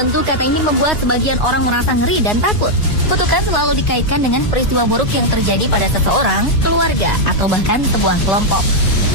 Tentu kata ini membuat sebagian orang merasa ngeri dan takut. Kutukan selalu dikaitkan dengan peristiwa buruk yang terjadi pada seseorang, keluarga, atau bahkan sebuah kelompok.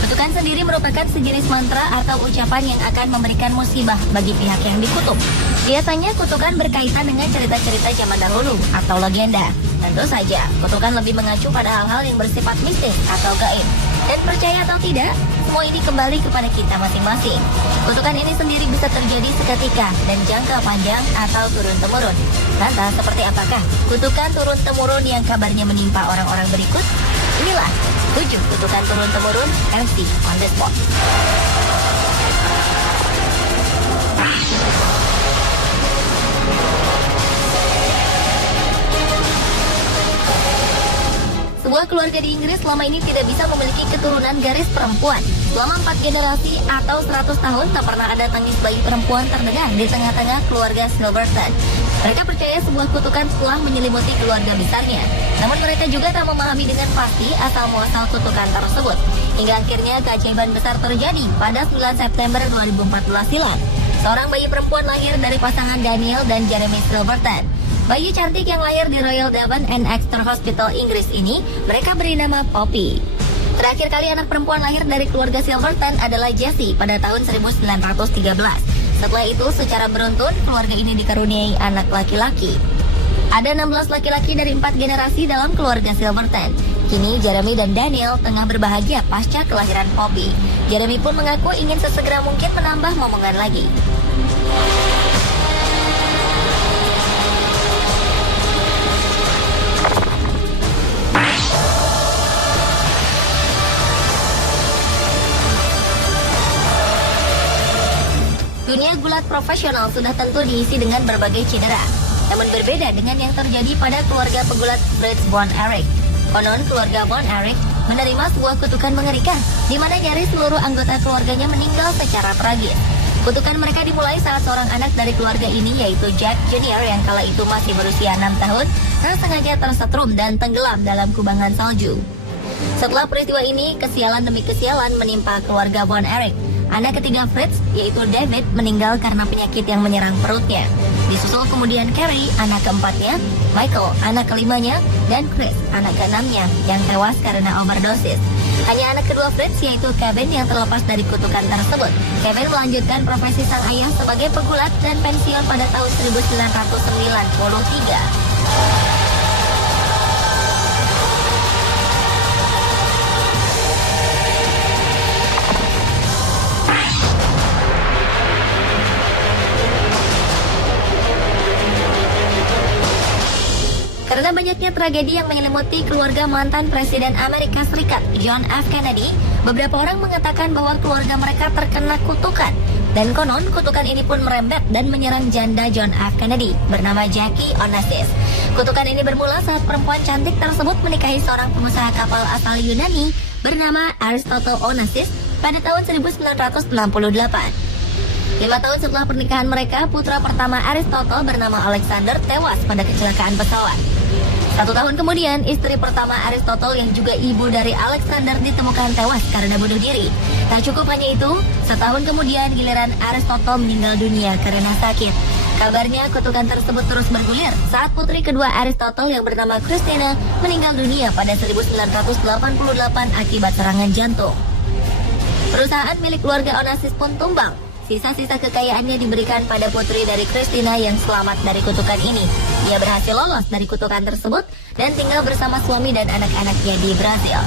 Kutukan sendiri merupakan sejenis mantra atau ucapan yang akan memberikan musibah bagi pihak yang dikutuk. Biasanya kutukan berkaitan dengan cerita-cerita zaman dahulu atau legenda. Tentu saja, kutukan lebih mengacu pada hal-hal yang bersifat mistis atau gaib. Dan percaya atau tidak, semua ini kembali kepada kita masing-masing. Kutukan ini sendiri bisa terjadi seketika dan jangka panjang atau turun-temurun. Lantas, seperti apakah kutukan turun-temurun yang kabarnya menimpa orang-orang berikut? Inilah 7 kutukan turun-temurun MC on the spot. Sebuah keluarga di Inggris selama ini tidak bisa memiliki keturunan garis perempuan. Selama 4 generasi atau 100 tahun tak pernah ada tangis bayi perempuan terdengar di tengah-tengah keluarga Silverton. Mereka percaya sebuah kutukan telah menyelimuti keluarga besarnya. Namun mereka juga tak memahami dengan pasti asal-muasal kutukan tersebut. Hingga akhirnya keajaiban besar terjadi pada 9 September 2014 silam. Seorang bayi perempuan lahir dari pasangan Daniel dan Jeremy Silverton. Bayi cantik yang lahir di Royal Devon and Exeter Hospital Inggris ini mereka beri nama Poppy. Terakhir kali anak perempuan lahir dari keluarga Silverton adalah Jessie pada tahun 1913. Setelah itu secara beruntun keluarga ini dikaruniai anak laki-laki. Ada 16 laki-laki dari 4 generasi dalam keluarga Silverton. Kini Jeremy dan Daniel tengah berbahagia pasca kelahiran Poppy. Jeremy pun mengaku ingin sesegera mungkin menambah momongan lagi. Dunia gulat profesional sudah tentu diisi dengan berbagai cedera. Namun berbeda dengan yang terjadi pada keluarga pegulat Fritz von Erich. Konon keluarga von Erich menerima sebuah kutukan mengerikan, di mana nyaris seluruh anggota keluarganya meninggal secara tragis. Kutukan mereka dimulai saat seorang anak dari keluarga ini, yaitu Jack Jr. yang kala itu masih berusia 6 tahun, sengaja tersetrum dan tenggelam dalam kubangan salju. Setelah peristiwa ini, kesialan demi kesialan menimpa keluarga von Erich. Anak ketiga Fritz, yaitu David, meninggal karena penyakit yang menyerang perutnya. Disusul kemudian Carrie, anak keempatnya, Michael, anak kelimanya, dan Chris, anak keenamnya, yang tewas karena overdosis. Hanya anak kedua Fritz, yaitu Kevin, yang terlepas dari kutukan tersebut. Kevin melanjutkan profesi sang ayah sebagai pegulat dan pensiun pada tahun 1993. Karena banyaknya tragedi yang menyelimuti keluarga mantan Presiden Amerika Serikat, John F. Kennedy, beberapa orang mengatakan bahwa keluarga mereka terkena kutukan. Dan konon, kutukan ini pun merembet dan menyerang janda John F. Kennedy, bernama Jackie Onassis. Kutukan ini bermula saat perempuan cantik tersebut menikahi seorang pengusaha kapal asal Yunani bernama Aristotle Onassis pada tahun 1968. 5 tahun setelah pernikahan mereka, putra pertama Aristotle bernama Alexander tewas pada kecelakaan pesawat. 1 tahun kemudian, istri pertama Aristotle yang juga ibu dari Alexander ditemukan tewas karena bunuh diri. Tak cukup hanya itu, setahun kemudian giliran Aristotle meninggal dunia karena sakit. Kabarnya kutukan tersebut terus bergulir saat putri kedua Aristotle yang bernama Christina meninggal dunia pada 1988 akibat serangan jantung. Perusahaan milik keluarga Onassis pun tumbang. Sisa-sisa kekayaannya diberikan pada putri dari Christina yang selamat dari kutukan ini. Ia berhasil lolos dari kutukan tersebut dan tinggal bersama suami dan anak-anaknya di Brasil.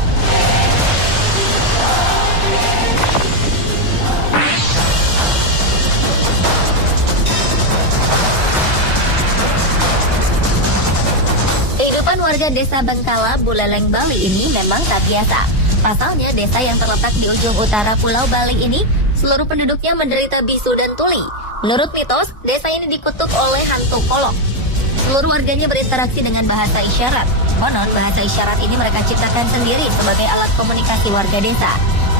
Kehidupan warga desa Bengkala, Buleleng, Bali ini memang tak biasa. Pasalnya, desa yang terletak di ujung utara Pulau Bali ini seluruh penduduknya menderita bisu dan tuli. Menurut mitos, desa ini dikutuk oleh hantu kolok. Seluruh warganya berinteraksi dengan bahasa isyarat. Konon, bahasa isyarat ini mereka ciptakan sendiri sebagai alat komunikasi warga desa.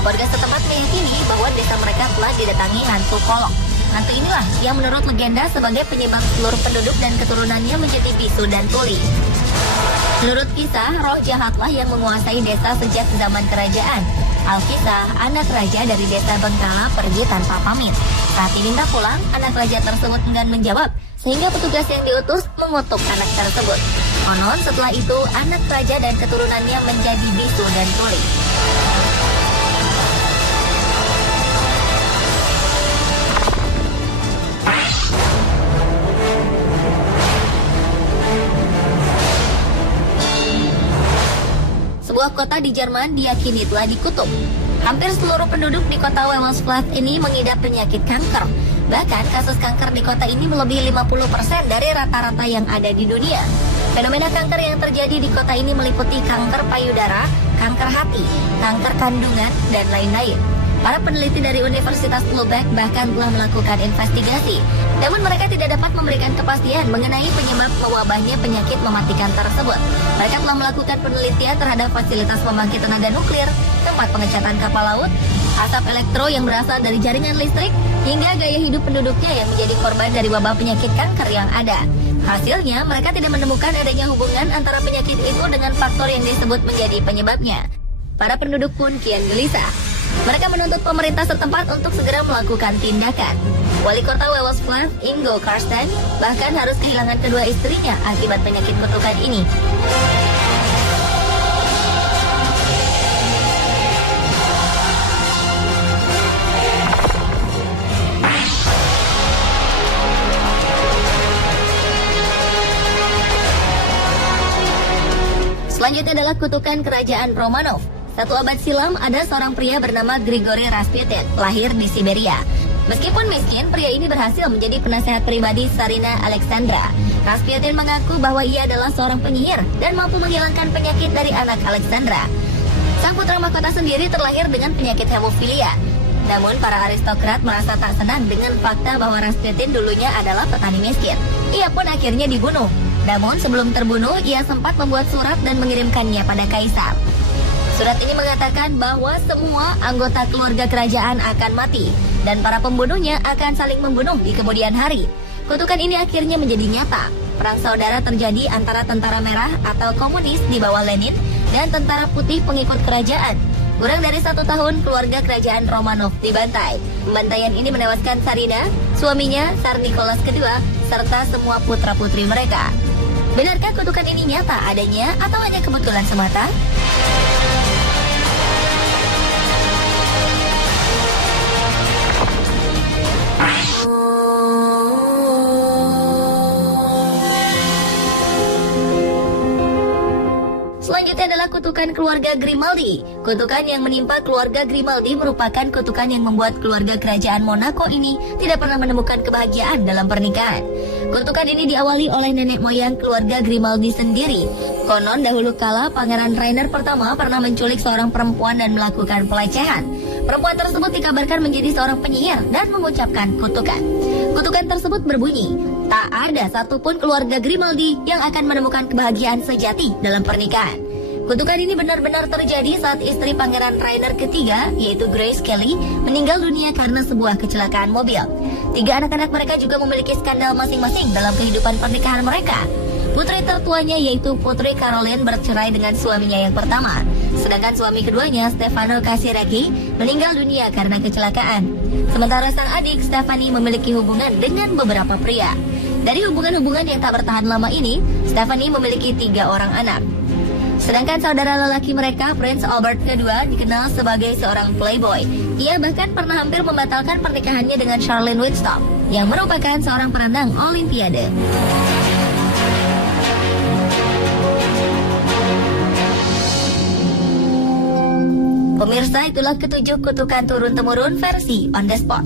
Warga setempat meyakini bahwa desa mereka telah didatangi hantu kolok. Hantu inilah yang menurut legenda sebagai penyebab seluruh penduduk dan keturunannya menjadi bisu dan tuli. Menurut kisah, roh jahatlah yang menguasai desa sejak zaman kerajaan. Alkisah, anak raja dari desa Bengkala pergi tanpa pamit. Saat diminta pulang, anak raja tersebut enggan menjawab, sehingga petugas yang diutus mengutuk anak tersebut. Konon setelah itu, anak raja dan keturunannya menjadi bisu dan tuli. Sebuah kota di Jerman diyakini telah dikutuk. Hampir seluruh penduduk di kota Wewelsflat ini mengidap penyakit kanker. Bahkan kasus kanker di kota ini melebihi 50% dari rata-rata yang ada di dunia. Fenomena kanker yang terjadi di kota ini meliputi kanker payudara, kanker hati, kanker kandungan, dan lain-lain. Para peneliti dari Universitas Lübeck bahkan telah melakukan investigasi, namun mereka tidak dapat memberikan kepastian mengenai penyebab mewabahnya penyakit mematikan tersebut. Mereka telah melakukan penelitian terhadap fasilitas pembangkit tenaga nuklir, tempat pengecatan kapal laut, asap elektro yang berasal dari jaringan listrik, hingga gaya hidup penduduknya yang menjadi korban dari wabah penyakit kanker yang ada. Hasilnya, mereka tidak menemukan adanya hubungan antara penyakit itu dengan faktor yang disebut menjadi penyebabnya. Para penduduk pun kian gelisah. Mereka menuntut pemerintah setempat untuk segera melakukan tindakan. Wali kota Wewelsflat, Ingo Karsten, bahkan harus kehilangan kedua istrinya akibat penyakit kutukan ini. Selanjutnya adalah kutukan kerajaan Romanov. Satu abad silam, ada seorang pria bernama Grigory Rasputin, lahir di Siberia. Meskipun miskin, pria ini berhasil menjadi penasehat pribadi Tsarina Alexandra. Rasputin mengaku bahwa ia adalah seorang penyihir dan mampu menghilangkan penyakit dari anak Alexandra. Sang putra mahkota sendiri terlahir dengan penyakit hemofilia. Namun, para aristokrat merasa tak senang dengan fakta bahwa Rasputin dulunya adalah petani miskin. Ia pun akhirnya dibunuh. Namun, sebelum terbunuh, ia sempat membuat surat dan mengirimkannya pada kaisar. Surat ini mengatakan bahwa semua anggota keluarga kerajaan akan mati dan para pembunuhnya akan saling membunuh di kemudian hari. Kutukan ini akhirnya menjadi nyata. Perang saudara terjadi antara tentara merah atau komunis di bawah Lenin dan tentara putih pengikut kerajaan. Kurang dari 1 tahun, keluarga kerajaan Romanov dibantai. Pembantaian ini menewaskan Tsarina, suaminya, Tsar Nicholas II, serta semua putra-putri mereka. Benarkah kutukan ini nyata adanya atau hanya kebetulan semata? Selanjutnya adalah kutukan keluarga Grimaldi. Kutukan yang menimpa keluarga Grimaldi merupakan kutukan yang membuat keluarga kerajaan Monaco ini tidak pernah menemukan kebahagiaan dalam pernikahan. Kutukan ini diawali oleh nenek moyang keluarga Grimaldi sendiri. Konon dahulu kala Pangeran Rainier pertama pernah menculik seorang perempuan dan melakukan pelecehan. Perempuan tersebut dikabarkan menjadi seorang penyihir dan mengucapkan kutukan. Kutukan tersebut berbunyi, tak ada satupun keluarga Grimaldi yang akan menemukan kebahagiaan sejati dalam pernikahan. Kutukan ini benar-benar terjadi saat istri Pangeran Rainier ketiga, yaitu Grace Kelly, meninggal dunia karena sebuah kecelakaan mobil. 3 anak-anak mereka juga memiliki skandal masing-masing dalam kehidupan pernikahan mereka. Putri tertuanya yaitu Putri Caroline bercerai dengan suaminya yang pertama. Sedangkan suami keduanya, Stefano Casiraghi, meninggal dunia karena kecelakaan. Sementara sang adik, Stefani, memiliki hubungan dengan beberapa pria. Dari hubungan-hubungan yang tak bertahan lama ini, Stefani memiliki 3 orang anak. Sedangkan saudara lelaki mereka, Prince Albert II, dikenal sebagai seorang playboy. Ia bahkan pernah hampir membatalkan pernikahannya dengan Charlene Wittstock, yang merupakan seorang perenang Olimpiade. Pemirsa, itulah ketujuh kutukan turun-temurun versi On The Spot.